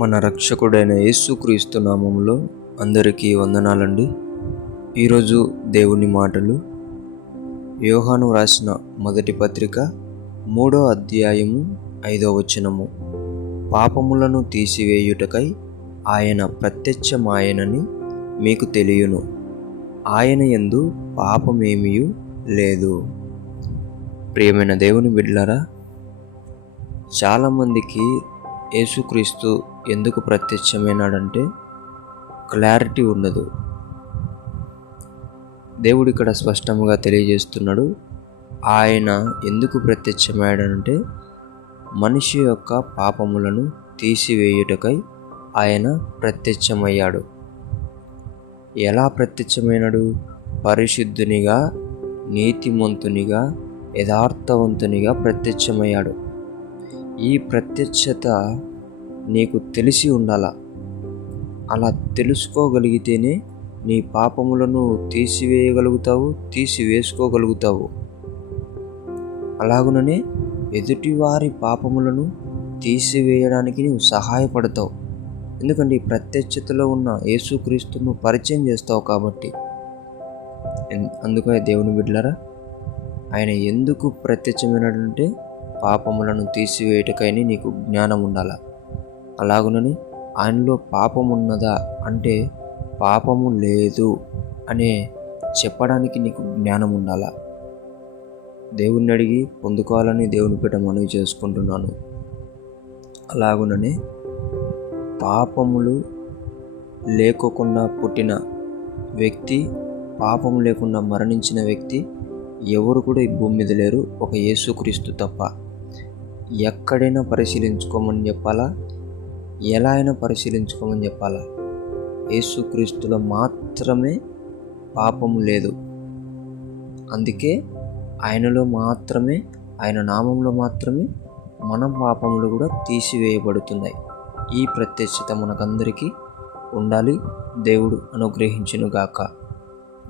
మన రక్షకుడైన యేసుక్రీస్తు నామములో అందరికీ వందనాలండి. ఈరోజు దేవుని మాటలు యోహాను రాసిన మొదటి పత్రిక 3వ అధ్యాయము 5వ వచనము. పాపములను తీసివేయుటకై ఆయన ప్రత్యక్షమాయెనని మీకు తెలియును, ఆయన యందు పాపమేమియూ లేదు. ప్రియమైన దేవుని బిడ్డలారా, చాలామందికి యేసుక్రీస్తు ఎందుకు ప్రత్యక్షమైనాడంటే క్లారిటీ ఉండదు. దేవుడు ఇక్కడ స్పష్టంగా తెలియజేస్తున్నాడు. ఆయన ఎందుకు ప్రత్యక్షమయ్యాడంటే మనిషి యొక్క పాపములను తీసివేయుటకై ఆయన ప్రత్యక్షమయ్యాడు. ఎలా ప్రత్యక్షమైనాడు? పరిశుద్ధునిగా, నీతిమంతునిగా, యథార్థవంతునిగా ప్రత్యక్షమయ్యాడు. ఈ ప్రత్యక్షత నీకు తెలిసి ఉండాల. అలా తెలుసుకోగలిగితేనే నీ పాపములను తీసివేసుకోగలుగుతావు. అలాగుననే ఎదుటివారి పాపములను తీసివేయడానికి నీవు సహాయపడతావు. ఎందుకంటే ఈ ప్రత్యక్షతలో ఉన్న యేసుక్రీస్తును పరిచయం చేస్తావు కాబట్టి. అందుకనే దేవుని బిడ్డలారా, ఆయన ఎందుకు ప్రత్యక్షమైనడంటే పాపములను తీసివేయటకైనా నీకు జ్ఞానం ఉండాల. అలాగునని ఆయనలో పాపం ఉన్నదా అంటే పాపము లేదు అనే చెప్పడానికి నీకు జ్ఞానం ఉండాల. దేవుణ్ణి అడిగి పొందుకోవాలని దేవుని పేట మనవి చేసుకుంటున్నాను. అలాగుననే పాపములు లేకోకుండా పుట్టిన వ్యక్తి, పాపము లేకుండా మరణించిన వ్యక్తి ఎవరు కూడా ఈ భూమి మీద లేరు, ఒక యేసుక్రీస్తు తప్ప. ఎక్కడైనా పరిశీలించుకోమని చెప్పాలా, ఎలా అయినా పరిశీలించుకోమని చెప్పాలా, యేసుక్రీస్తులో మాత్రమే పాపము లేదు. అందుకే ఆయనలో మాత్రమే, ఆయన నామంలో మాత్రమే మన పాపములు కూడా తీసివేయబడుతున్నాయి. ఈ ప్రత్యక్షత మనకందరికీ ఉండాలి. దేవుడు అనుగ్రహించునుగాక.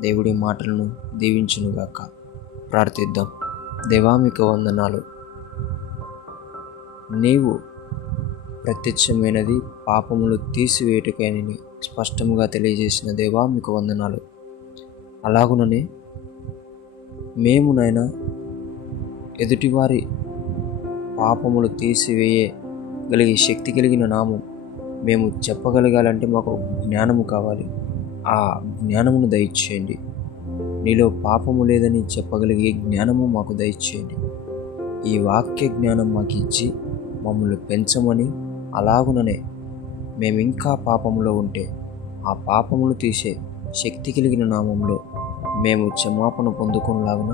దేవుడి మాటలను దీవించునుగాక. ప్రార్థిద్దాం. దేవా, మీకు వందనాలు. నీవు ప్రత్యక్షమైనది పాపములు తీసివేయటకైనని స్పష్టంగా తెలియజేసిన దేవా, మీకు వందనాలు. అలాగుననే మేమునైనా ఎదుటివారి పాపములు తీసివేయగలిగే శక్తి కలిగిన నామం మేము చెప్పగలగాలంటే మాకు జ్ఞానము కావాలి. ఆ జ్ఞానమును దయచేయండి. నీలో పాపము లేదని చెప్పగలిగే జ్ఞానము మాకు దయచేయండి. ఈ వాక్య జ్ఞానం మాకు ఇచ్చి మమ్మల్ని పెంచమని, అలాగుననే మేము ఇంకా పాపములో ఉంటే ఆ పాపములు తీసే శక్తి కలిగిన నామంలో మేము క్షమాపణ పొందుకునేలాగున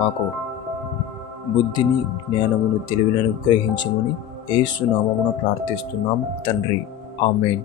మాకు బుద్ధిని, జ్ఞానమును, తెలివిని అనుగ్రహించమని యేసు నామమున ప్రార్థిస్తున్నాం తండ్రి. ఆమేన్.